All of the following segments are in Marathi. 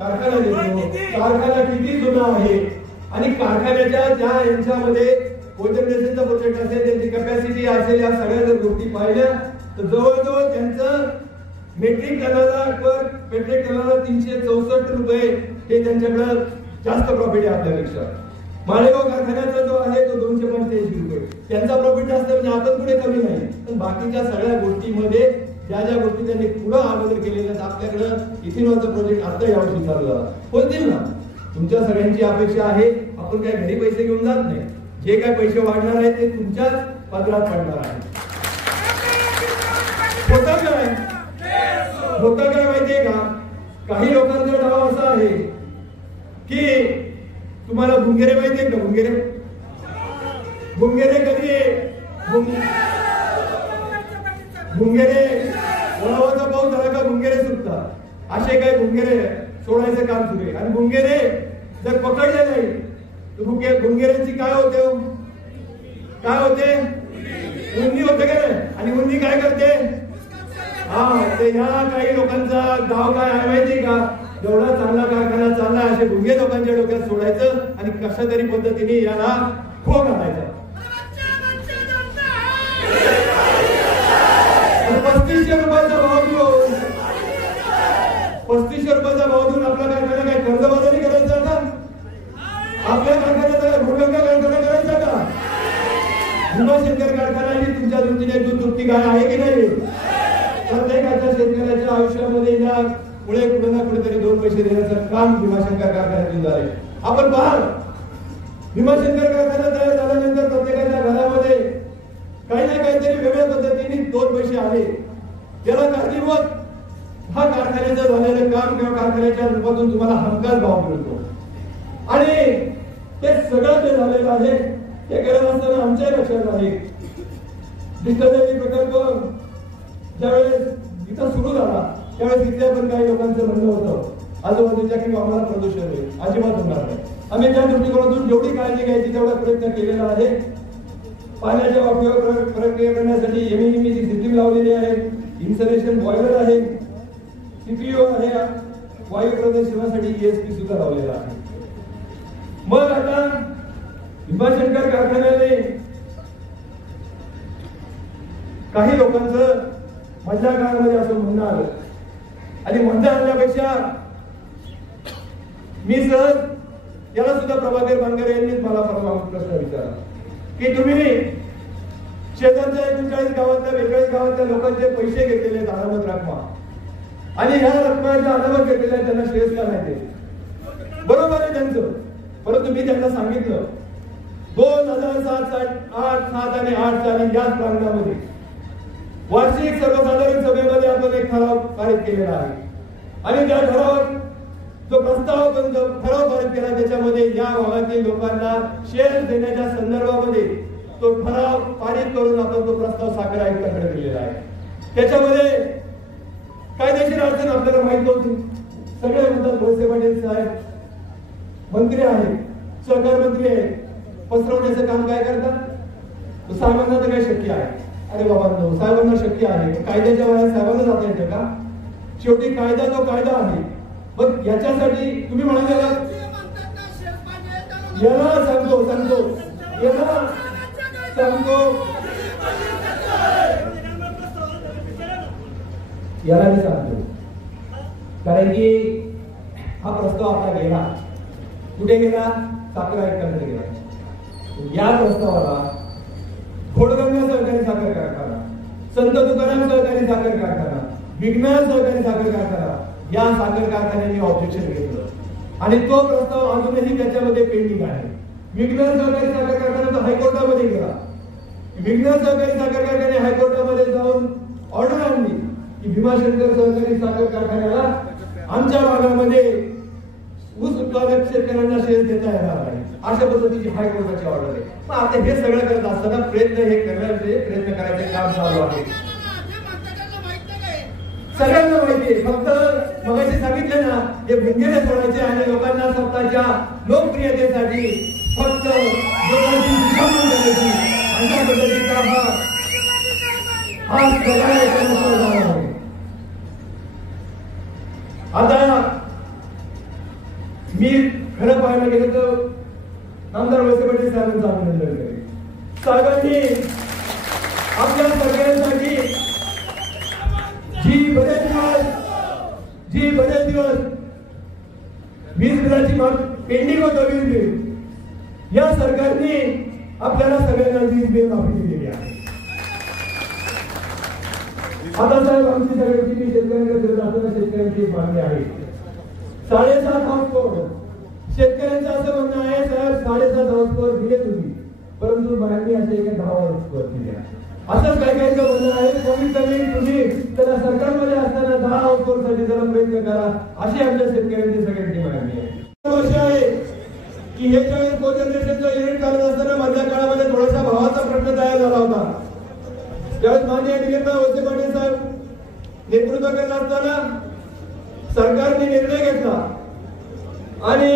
कारखाना देतो. कारखाना किती जुना आहे आणि कारखान्याच्या ज्या यांच्यामध्ये कोजनरेशनचा प्रोजेक्ट असेल, त्यांची कॅपॅसिटी असेल, या सगळ्या जर गोष्टी पाहिल्या तर जवळजवळ त्यांचं मेट्रिक टनाला 364 रुपये हे त्यांच्याकडे जास्त प्रॉफिट आहे आपल्यापेक्षा. मालेगाव कारखान्याचा जो आहे तो 285 रुपये, त्यांचा प्रॉफिट जास्त म्हणजे आपण पुढे कमी नाही. पण बाकीच्या सगळ्या गोष्टीमध्ये ज्या ज्या गोष्टी त्यांनी पुढे अगोदर केलेल्या आपल्याकडे इथेनॉलचा प्रोजेक्ट आता यावर्षी चालू झाला होतील ना. तुमच्या सगळ्यांची अपेक्षा आहे, आपण काय घरी पैसे घेऊन जात नाही. जे काय पैसे वाढणार आहे ते तुमच्याच पदरात पडणार आहे. होतं काय माहितीये का, काही लोकांचा डाव असा आहे की तुम्हाला भुंगेरे माहितीये का, भुंगेरे कधी भुंगेरे ओळावाचा पाऊस झाला का भुंगेरे सुटतात. असे काही भुंगेरे सोडायचं काम सुरू आहे. आणि भुंगेरे जर पकडले नाही तर भुंगेऱ्यांची काय होते, उंदी होते का नाही. आणि उंदी काय करते, ते ह्या काही लोकांचा गाव काय आहे माहितीये का, एवढा चांगला कारखाना चालला असे भुंगे लोकांच्या डोक्यात सोडायचं आणि कशा तरी पद्धतीने याला खो घालायचा. 3500 रुपयाचा भाव देऊन 3500 रुपयाचा भाव देऊन आपला कारखाना काय कर्जबाजारी करायचा का, आपल्या कारखान्याचा भूगंगा कारखाना करायचा का. भीमाशंकर कारखाना ही तुमच्या दृष्टीने दूध गाय आहे की नाही. प्रत्येकाच्या शेतकऱ्याच्या आयुष्यामध्ये या पुढे कुठे ना कुठेतरी 2 पैसे देण्याचं काम भीमाशंकर कारखान्यातून झाले. आपण पहा, भीमाशंकर कारखाना तयार झाल्यानंतर प्रत्येकाच्या घरामध्ये काही ना काहीतरी वेगळ्या पद्धतीने 2 पैसे आले. त्याला कारणीभूत हा कारखान्याचं झालेलं काम किंवा कारखान्याच्या रूपातून तुम्हाला हमखास भाव मिळतो. आणि ते सगळं जे झालेलं आहे ते करत असताना आमच्या लक्षात आहे, डिस्टलरी प्रकल्प ज्यावेळेस इथं सुरू झाला त्यावेळेस इथल्या पण काही लोकांचं म्हणणं होतं आजूबाजूच्या किंवा आम्हाला प्रदूषण होईल, अजिबात होणार नाही. आम्ही त्या दृष्टिकोनातून जेवढी काळजी घ्यायची तेवढा प्रयत्न केलेला आहे. पाण्याच्या वाफेवर प्रक्रिया करण्यासाठी एमईएमची सिस्टीम लावलेली आहे, इन्सलेशन बॉयलर आहे, सीपीयू आहे, वायू प्रदूषणासाठी ESP सुद्धा लावलेला आहे. मग आता भीमाशंकर कारखान्याने काही लोकांचं मधल्या काळामध्ये असं म्हणणं आलं आणि म्हणणं आणल्यापेक्षा मी सहज याला सुद्धा प्रभाकर बांगर यांनीच मला परवा प्रश्न विचारला की तुम्ही शेजारच्या 39 गावातल्या 42 गावातल्या लोकांचे पैसे घेतलेले आहेत अनामत रक्कमा आणि ह्या रकमाच्या अनामत घेतलेल्या त्यांना शेअर्स का नाही दिले. बरोबर आहे त्यांचं, परंतु मी त्यांना सांगितलं 2007, 8, 7 आणि 8 साली याच प्रांगणामध्ये वार्षिक सर्वसाधारण सभेमध्ये आपण एक ठराव पारित केलेला आहे आणि त्या ठरावात जो ठराव पारित केला त्याच्यामध्ये या भागातील लोकांना शेअर देण्याच्या संदर्भामध्ये तो ठराव पारित करून आपण तो प्रस्ताव साखर आयुक्तांकडे दिलेला आहे. त्याच्यामध्ये कायदेशीर अडचण आपल्याला माहित होती. सगळे म्हणतात वळसे पाटील साहेब मंत्री आहेत, सहकार मंत्री आहेत, पसरवण्याचं काम काय करतात. साहेबांना तर काय शक्य आहे. अरे बाबा साहेबांना शक्य आहे, कायद्याच्या बाहेर साहेबांना जाता येतं का. शेवटी कायदा तो कायदा आहे. मग याच्यासाठी तुम्ही म्हणाले याला सांगतो याला मी सांगतो कारण की हा प्रस्ताव आपला गेला कुठे गेला, साखर आयुक्तांकडे गेला. या प्रस्तावाला खोडगंगा सहकारी साखर कारखाना, संत तुकाराम सहकारी साखर कारखाना, विज्ञान सहकारी साखर कारखाना या साखर कारखान्यांनी ऑब्जेक्शन घेतलं आणि तो प्रस्ताव अजूनही त्याच्यामध्ये पेंडिंग आहे. विज्ञान सहकारी साखर कारखाना तर हायकोर्टामध्ये गेला. विज्ञान सहकारी साखर कारखाने हायकोर्टामध्ये जाऊन ऑर्डर आणली की भीमाशंकर सहकारी साखर कारखान्याला आमच्या भागामध्ये ऊस उत्पादक शेतकऱ्यांना शेअर देता येणार नाही अशा पद्धतीची हायकोर्टाची ऑर्डर आहे. पण आता हे सगळं करत असताना प्रयत्न करायचे काम चालू आहे. सगळ्यांना माहिती आहे, फक्त मगाशी सांगितलं ना हे भुंगेरे सोडायचे आणि लोकांना स्वतःच्या लोकप्रियतेसाठी फक्त अशा पद्धतीचा हा सगळा. आता पाहायला गेलं तर आमदार वळसे पाटील साहेबांचं अभिनंदन करेल. साहेबांनी आपल्या सरकारसाठी जी बरेच दिवस वीज बिलाची पेंडिंग होतं, वीज बिल या सरकारने आपल्याला सगळ्यांना वीज बिल माफी दिलेली आहे. आता साहेब आमची सगळ्यांची मी शेतकऱ्यांकडे जाताना शेतकऱ्यांची मागणी आहे 7.5 हॉर्सपावर. शेतकऱ्यांचं असं म्हणणं आहे साहेब 7.5 हॉर्सपावर दिले तुम्ही, परंतु मागणी असे 10 हॉर्सपावर दिले. असंच काही काही म्हणणं आहे कमीत कमी तुम्ही त्याला सरकारमध्ये असताना 10 हॉर्सपावरसाठी जरा प्रयत्न करा, अशी आमच्या शेतकऱ्यांची सगळ्यांची मागणी आहे. वर्ष आहे की हे ज्यावेळेस कोजनरेशनचं युनिट चालत असताना मधल्या काळामध्ये थोडासा भावाचा प्रश्न तयार झाला होता. त्यावेळेस माननीय दिलीपराव वळसे पाटील साहेब नेतृत्व करत असताना सरकारने निर्णय घेतला आणि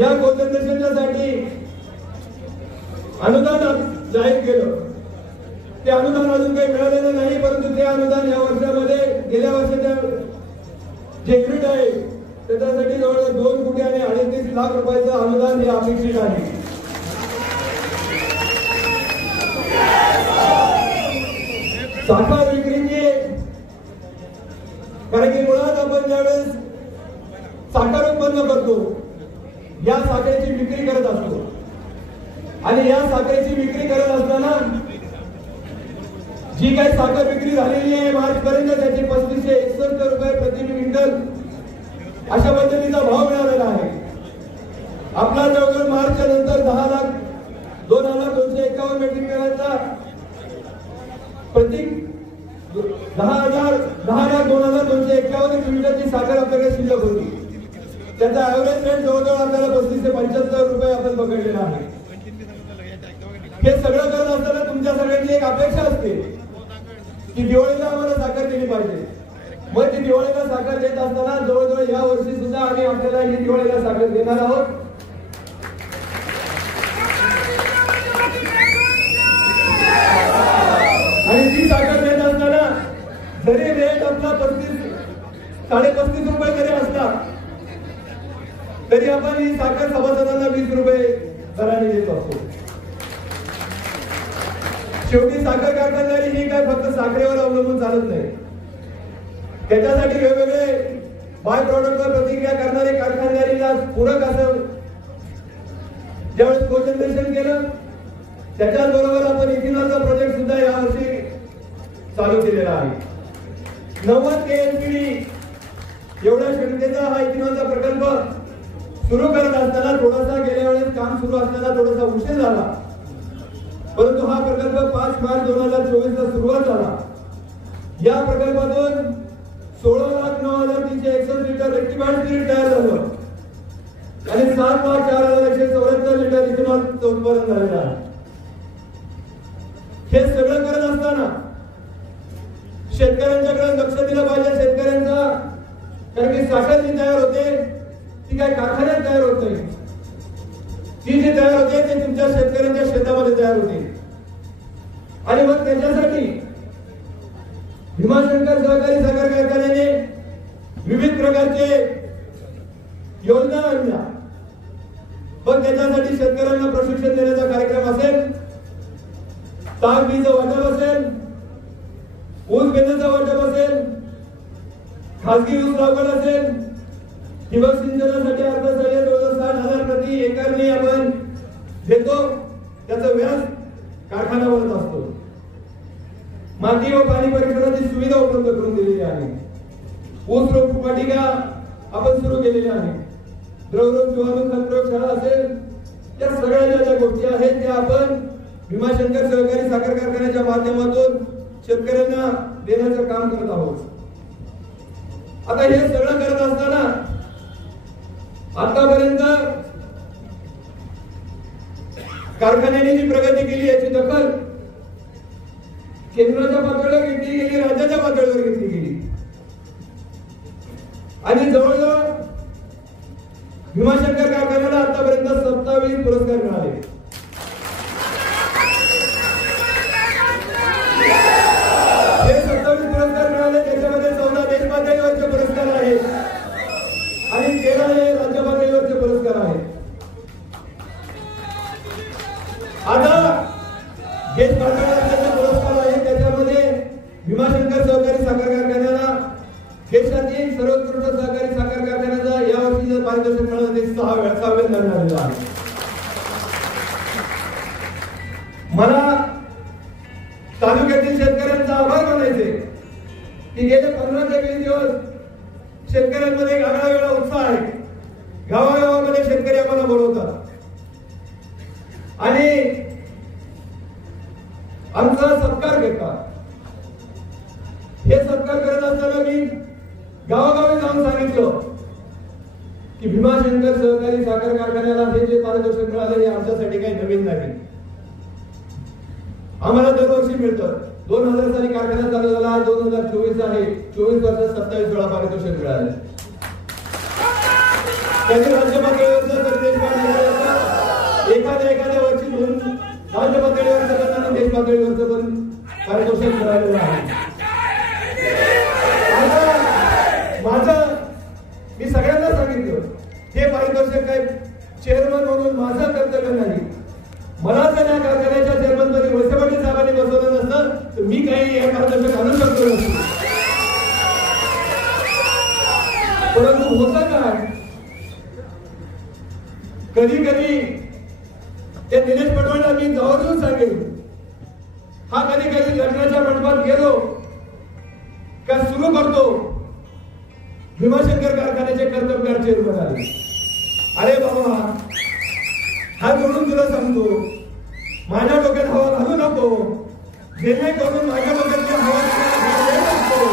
या कोजनरेशनच्यासाठी अनुदान जाहीर केलं. ते अनुदान अजून काही मिळालेलं नाही, परंतु ते अनुदान या वर्षामध्ये गेल्या वर्षाच्या जे युनिट आहे त्याच्यासाठी जवळजवळ 2 कोटी आणि 38 लाख रुपयाचं अनुदान हे अपेक्षित आहे. साखर विक्रीची, कारण की मुळात आपण ज्यावेळेस साखर उत्पन्न करतो या साखरेची विक्री करत असतो आणि या साखरेची विक्री करत असताना जी काही साखर विक्री झालेली आहे मार्च पर्यंत त्याचे 3561 रुपये प्रति क्विंटल अशा पद्धतीचा भाव मिळालेला आहे. आपला जवळजवळ मार्चच्या नंतर 2,0251 मेट्रिक टनाचा प्रति 10,0251 क्विंटलची साखर आपल्याकडे शिल्लक होती. त्याचा ऍव्हरेज रेट जवळजवळ आपल्याला 35 ते 75 रुपये आपण पकडलेला आहे. हे सगळं करत असताना तुमच्या सगळ्यांची एक अपेक्षा असते की दिवाळीला आम्हाला साखर दिली पाहिजे. मग ती दिवाळीला साखर देत असताना जवळजवळ या वर्षी सुद्धा आम्ही आपल्याला ही दिवाळीला साखर देणार आहोत. आणि ती साखर देत असताना जरी रेट आपला 35-35 रुपये जरी असला तरी आपण ही साखर सभासदांना 20 रुपये दराने देत असतो. शेवटी साखर कारखानदारी ही काय फक्त साखरेवर अवलंबून चालत नाही. त्याच्यासाठी वेगवेगळे बाय प्रॉडक्टवर प्रतिक्रिया करणारे कारखानदारीला पूरक असं ज्यावेळेस कोजनरेशन केलं त्याच्याबरोबर आपण इथेनॉलचा प्रोजेक्ट सुद्धा यावर्षी चालू केलेला आहे. 90 KLPD एवढ्या क्षमतेचा हा इथेनॉलचा प्रकल्प सुरू करत असताना थोडासा गेल्या वेळेस काम सुरू असताना थोडासा उशीर झाला, परंतु हा प्रकल्प 5 मार्च 2024 ला सुरुवात झाला. या प्रकल्पातून 16,09,361 लिटर रेक्टिफाइड स्पिरिट तयार झालं आणि 7,04,174 लिटर इथेनॉलचं उत्पादन झालेलं आहे. हे सगळं करत असताना शेतकऱ्यांच्याकडे लक्ष दिलं पाहिजे. शेतकऱ्यांचा, कारण की साखर जी तयार होते ती काय कारखान्यात तयार होत नाही, ती जी तयार होते ते तुमच्या शेतकऱ्यांच्या शेतामध्ये तयार होते. आणि मग त्याच्यासाठी भीमाशंकर सहकारी साखर कारखान्याने विविध प्रकारचे योजना आणल्या. पण त्याच्यासाठी शेतकऱ्यांना प्रशिक्षण देण्याचा कार्यक्रम असेल, ताक बीचं वाटप असेल, ऊस बेण्याचं वाटप असेल, खासगी ऊस लागवड असेल, ठिबक सिंचनासाठी अर्थसहाय्य 60,000 प्रति एकरने आपण देतो. त्याचा व्याज कारखाना भरत असतो. माती व पाणी परीक्षणाची सुविधा उपलब्ध करून दिलेली आहे. ऊस रोपवाटिका आपण सुरू केलेली आहे. द्रवरूप जीवाणू खत प्रयोगशाळा असेल, त्या सगळ्या ज्या गोष्टी आहेत त्या आपण भीमाशंकर सहकारी साखर कारखान्याच्या माध्यमातून शेतकऱ्यांना देण्याचं काम करत आहोत. आता हे सगळं करत असताना आतापर्यंत कारखान्याने जी प्रगती केली याची दखल केंद्राच्या पातळीवर घेतली गेली, राज्याच्या पातळीवर घेतली गेली आणि जवळजवळ भीमाशंकर कारखान्याला आतापर्यंत 27 पुरस्कार मिळाले. हे 27 पुरस्कार मिळाले, त्याच्यामध्ये 14 देश पातळीवरचे पुरस्कार आहेत आणि 13 हे राज्य पातळीवरचे पुरस्कार आहेत. तालुक्यातील शेतकऱ्यांचा आभार मानायचे की गेले 15 ते 20 दिवस शेतकऱ्यांमध्ये एक आगळा वेगळा उत्साह आहे. गावागावामध्ये शेतकरी आम्हाला बोलवतात आणि आमचा सत्कार करतात. हे सत्कार करत असताना मी गावागावी जाऊन सांगितलं की भीमाशंकर सहकारी साखर कारखान्याला हे जे पारितोषिक मिळाले हे आमच्यासाठी काही नवीन नाही. आम्हाला दरवर्षी मिळतं. 2000 साली कारखाना चालू झाला, 2024 आहे. 24 वर्षात 27 वेळा पारितोषिक मिळाले. त्यांनी राज्य पातळीवरचा तर देश पातळीवरचा एखाद्या वर्षी दोन राज्य पातळीवरचं आणि देश पातळीवरचं पण पारितोषिक मिळालेलं आहे. माझं मी सगळ्यांना सांगितलं हे पारितोषिक काय चेअरमन म्हणून माझं कर्तव्य नाही. मला जर या कारखान्याच्या चेअरमन पदी वळसे पाटील साहेबांनी बसवलं नसतं तर मी काही या पारितोषिक आणू शकतो नसतो. परंतु होतं काय कधी कधी त्या दिनेश पटवळला मी जवळून सांगेन हा कधी कधी लग्नाच्या मंडपात गेलो का सुरू करतो भीमाशंकर कारखान्याचे कर्तव्यकार चेअरमन आले. अरे बाबा हा जोडून तुला सांगतो माझ्या डोक्यात हवा घालू नको जेणेकरून माझ्या डोक्यातली हवा नको.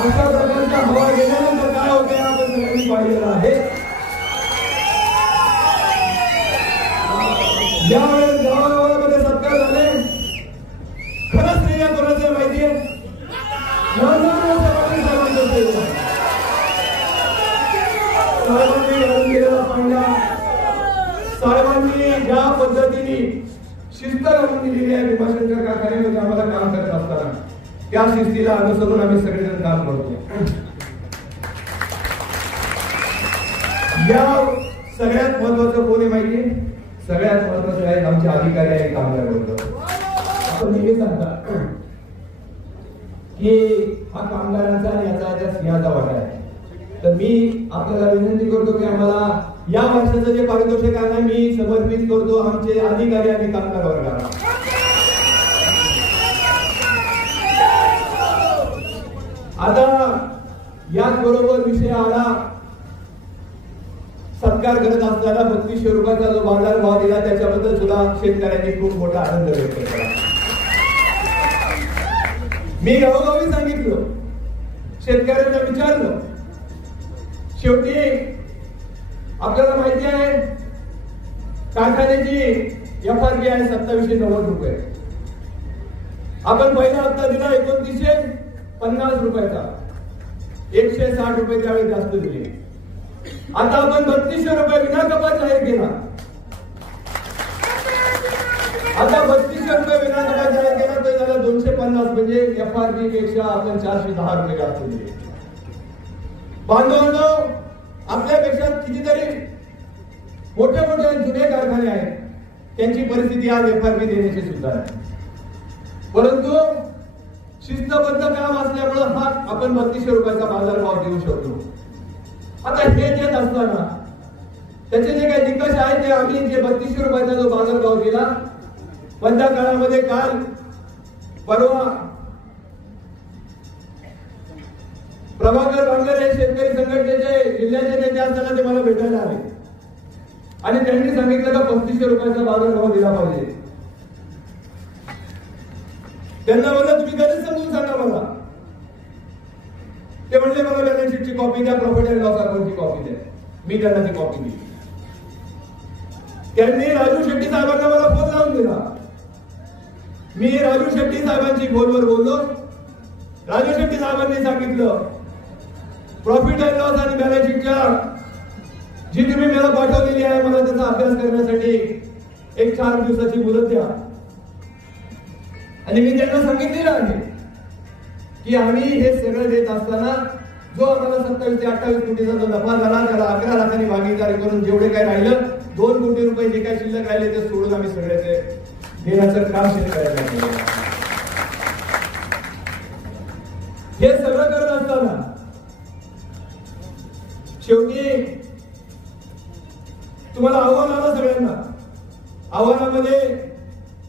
अशा प्रकारच्या हवा गेल्यानंतर काय होते आपण सगळ्यांनी पाहिलेलं आहे. ज्यावेळेस गावागावामध्ये सत्कार झाले खरंच नाही या कोणाचं माहिती आहे साहेबांनी घालून दिलेला पांडा साहेबांनी ज्या पद्धतीने शिस्त घालून दिलेली आहे भीमाशंकर कारखान्यामध्ये आम्हाला काम करत असताना त्या शिस्तीला अनुसरून आम्ही सगळेजण काम करतो. या सगळ्यात महत्वाचं कोण आहे माहितीये सगळ्यात महत्वाचं आहे आमचे अधिकारी आहे कामगार वर्ग. आपण नेहमी सांगता की हा कामगारांचा आणि याचा सिंहाचा वाटा आहे. तर मी आपल्याला विनंती करतो की आम्हाला या वर्षाचं जे पारितोषिक आहे मी समर्पित करतो आमचे अधिकारी आणि कामगार वर्गाला. आता याच बरोबर विषय आला सत्कार करत असताना 3200 रुपयाचा जो बाजार भाव दिला त्याच्याबद्दल सुद्धा शेतकऱ्यांनी खूप मोठा आनंद व्यक्त केला. मी गावोगावी सांगितलं शेतकऱ्यांना विचारलं. शेवटी आपल्याला माहिती आहे कारखान्याची FRP आहे 2790 रुपये. आपण पहिला हप्ता दिला 2950 रुपयाचा 160 रुपये त्यावेळी जास्त दिले. आता आपण 3200 रुपये विना कपात जाहीर केला. आता 3200 रुपये विना कपात जाहीर केला तर झालं 250 म्हणजे FRP पेक्षा आपण 410 रुपये जास्त दिले. बांधवांनो आपल्यापेक्षा कितीतरी मोठे मोठे जुने कारखाने आहेत त्यांची परिस्थिती आज FRP देण्याची सुद्धा आहे. परंतु शिस्तबद्ध काम असल्यामुळे हा आपण 3200 रुपयाचा बाजारभाव देऊ शकतो. आता हे देत असताना त्याचे जे काही निकष आहेत ते आम्ही जे 3200 रुपयाचा जो बाजारभाव दिला बंद काळामध्ये काल परवा प्रभाकर बांगर हे शेतकरी संघटनेचे जिल्ह्याचे नेते असताना ते मला भेटायला आले आणि त्यांनी सांगितलं का 3500 रुपयाचा बाजारभाव दिला पाहिजे. त्यांना म्हणलं तुम्ही गणित समजून सांगा मला. ते म्हणले मला बॅलन्स शीटची कॉपी द्या प्रॉफिट अँड लॉस अकाउंटची कॉपी द्या. मी त्यांना ती कॉपी दिली. त्यांनी राजू शेट्टी साहेबांना मला फोन लावून दिला. मी राजू शेट्टी साहेबांची फोनवर बोललो. राजू शेट्टी साहेबांनी सांगितलं प्रॉफिट अँड लॉस आणि बॅलन्स शीटच्या जी तुम्ही मला पाठवलेली आहे मला त्याचा अभ्यास करण्यासाठी एक 4 दिवसाची मुदत द्या. आणि मी त्यांना सांगितलेलं आहे की आम्ही हे सगळं देत असताना जो आम्हाला 27 ते 28 कोटीचा जो नफा झाला त्याला 11 लाखांनी भागीदारी करून जेवढे काही राहिलं 2 कोटी रुपये जे काही शिल्लक राहिले ते सोडून आम्ही सगळे ते देण्याचं काम शेतकऱ्यांना केलं. हे सगळं करत असताना शेवटी तुम्हाला आव्हान आलं सगळ्यांना. आव्हानामध्ये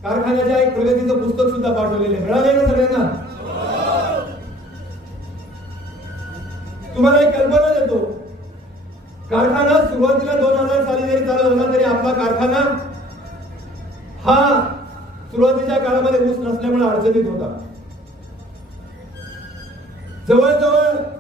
कारखान्याच्या एक प्रगतीचं पुस्तक सुद्धा पाठवलेलं आहे. मिळालंय ना सगळ्यांना? तुम्हाला एक कल्पना देतो. कारखाना सुरुवातीला 2000 साली जरी चालू झाला तरी आपला कारखाना हा सुरुवातीच्या काळामध्ये ऊस नसल्यामुळे अडचणीत होता. जवळजवळ